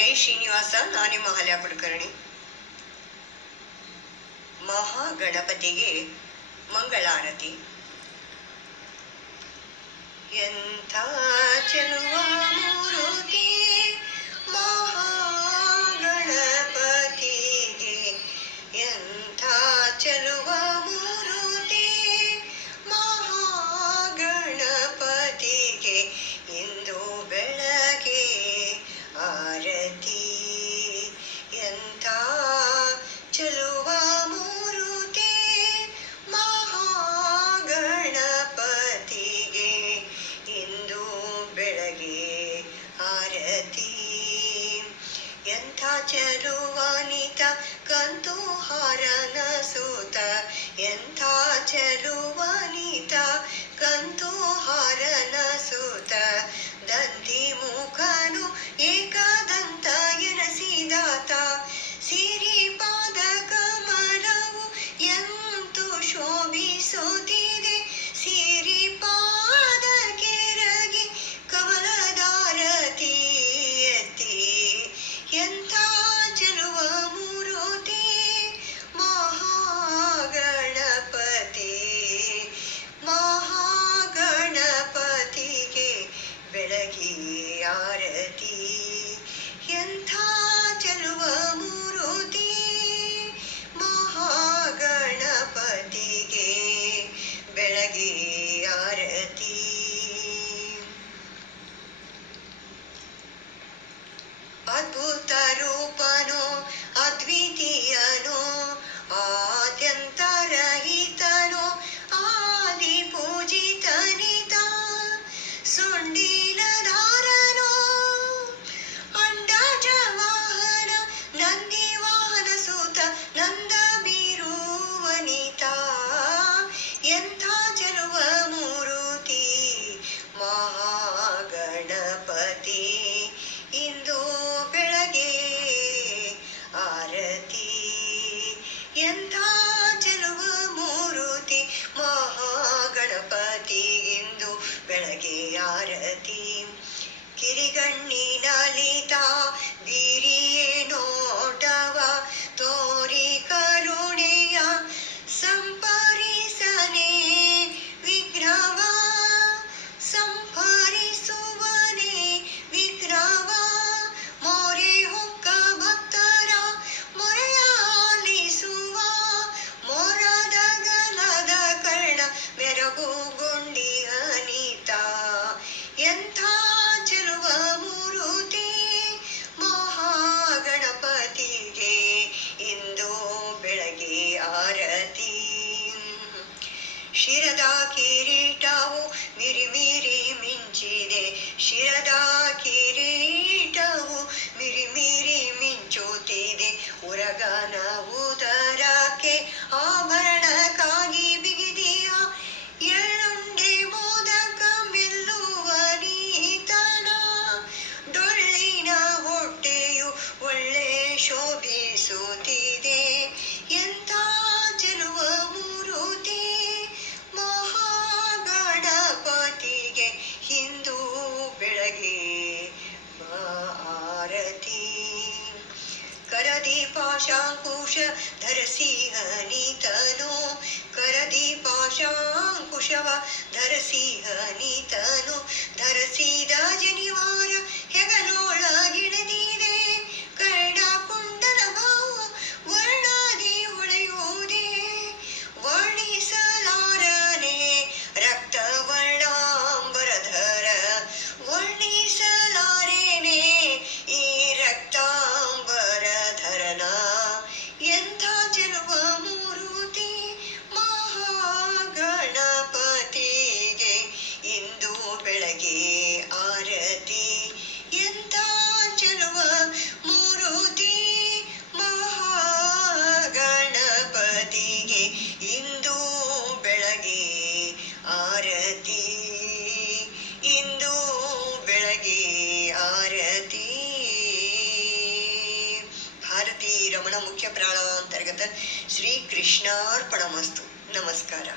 ಜೈ ಶ್ರೀನಿವಾಸ ನಾನಿಮ್ಮ ಹಲ್ಯ ಕುಲಕರ್ಣಿ. ಮಹಾಗಣಪತಿಗೆ ಮಂಗಳಾರತಿ. ಎಂಥ ಚೆಲುವ ಮೂರು হাজারো অনিতা কান্ত হারানা गिरिगण्णिनलिता गिरि ಭಾರತಿ ಶಿರದ ಕಿರೀಟವು ಮಿರಿಮಿರಿ ಮಿಂಚಿದೆ ಶಿರದ ಕಿ पाशाङ्कुश धरसि हनितनो करदि पाशाङ्कुश वा धरसि हनितनो धरसि दजनिवा ಮುಖ್ಯ ಪ್ರಾಣಾಂತರ್ಗತ ಶ್ರೀ ಕೃಷ್ಣಾರ್ಪಣಮಸ್ತು ನಮಸ್ಕಾರ.